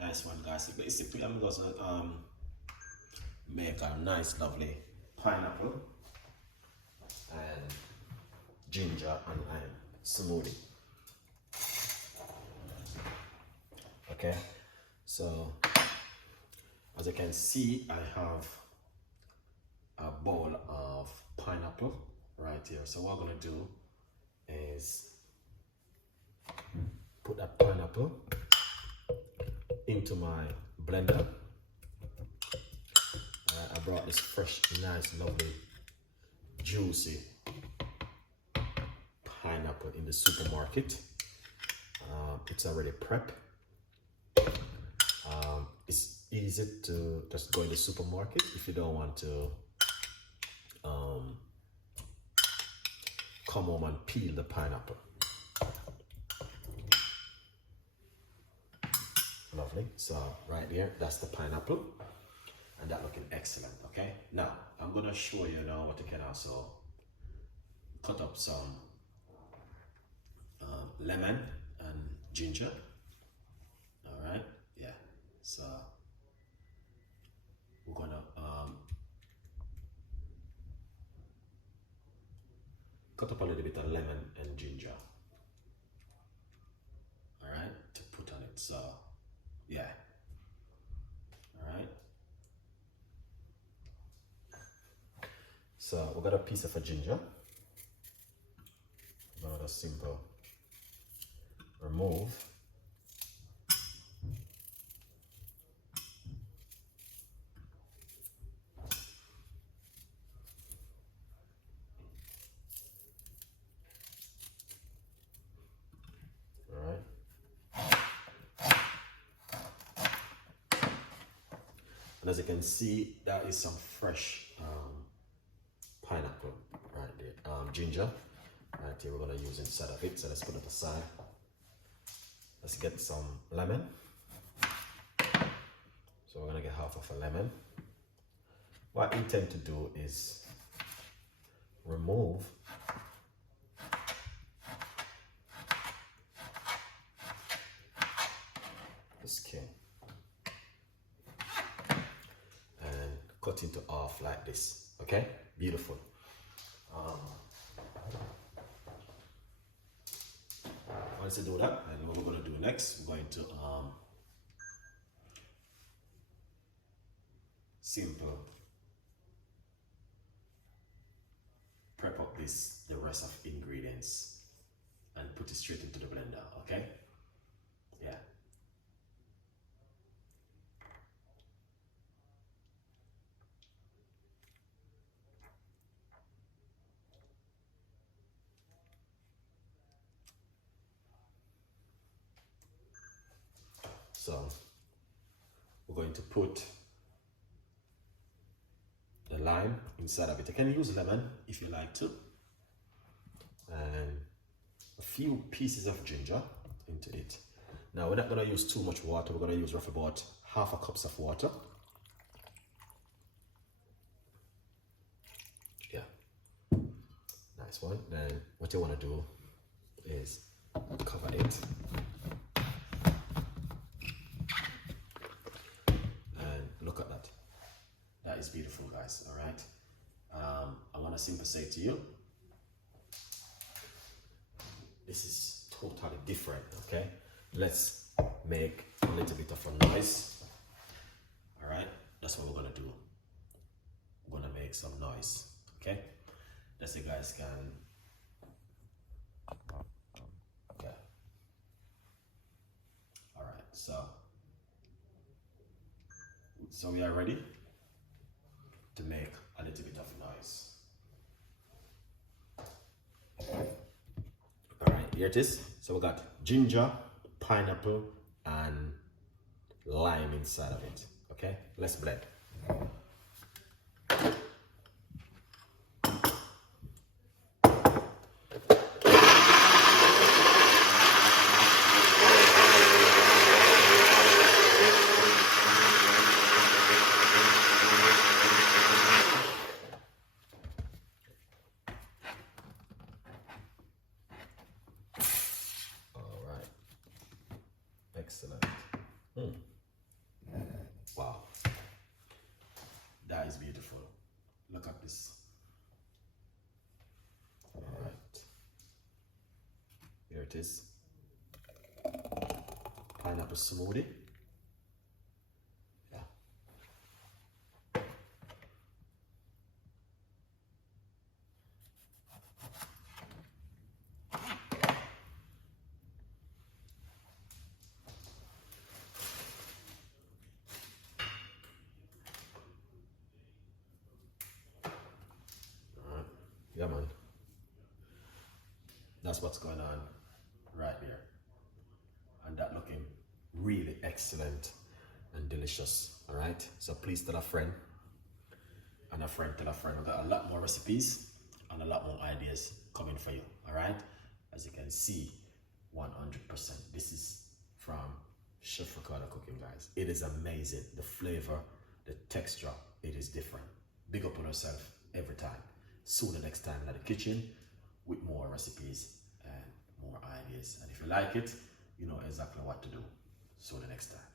Nice one, guys. Basically, I'm going to make a nice, lovely pineapple and ginger and lime smoothie. Okay, so as you can see, I have a bowl of pineapple right here. So what I'm gonna do is put that pineapple into my blender. I brought this fresh, nice, lovely, juicy pineapple in the supermarket. It's already prepped. It's easy to just go in the supermarket if you don't want to come home and peel the pineapple. Lovely. So right there, that's the pineapple, and that looking excellent. Okay, now I'm gonna show you now what you can also cut up some lemon and ginger. All right, yeah. So we're gonna cut up a little bit of lemon and ginger. All right, to put on it. So yeah. All right. So we got a piece of a ginger. Not a simple remove. All right. And as you can see, that is some fresh pineapple right there. Ginger right here, we're gonna use inside of it. So let's put it aside. Let's get some lemon. So we're gonna get half of a lemon. What I intend to do is remove the skin and cut into half like this. Okay, beautiful. Once you do that, and what we're going to do next, we're going to simple prep up the rest of ingredients and put it straight into the blender. Okay, yeah. So we're going to put the lime inside of it. You can use lemon if you like to, and a few pieces of ginger into it. Now we're not going to use too much water. We're going to use roughly about half a cup of water. Yeah, nice one. Then what you want to do is cover it. Look at that. That is beautiful, guys. All right. I want to simply say to you, this is totally different. Okay. Let's make a little bit of a noise. All right. That's what we're gonna do. We're gonna make some noise. Okay. Let's see, guys can. Yeah. All right. So we are ready to make a little bit of noise. All right, here it is. So we got ginger, pineapple, and lime inside of it. Okay, let's blend. Excellent. Wow. That is beautiful. Look at this. All right. Here it is. Pineapple smoothie. Yeah. All right. Yeah, man. That's what's going on right there. And that looking really excellent and delicious. All right. So please tell a friend, and a friend tell a friend. We've got a lot more recipes and a lot more ideas coming for you. All right. As you can see, 100%. This is from Chef Ricardo Cooking, guys. It is amazing. The flavor, the texture, it is different. Big up on yourself every time. See you the next time in the kitchen with more recipes and more ideas. And if you like it, you know exactly what to do. See you the next time.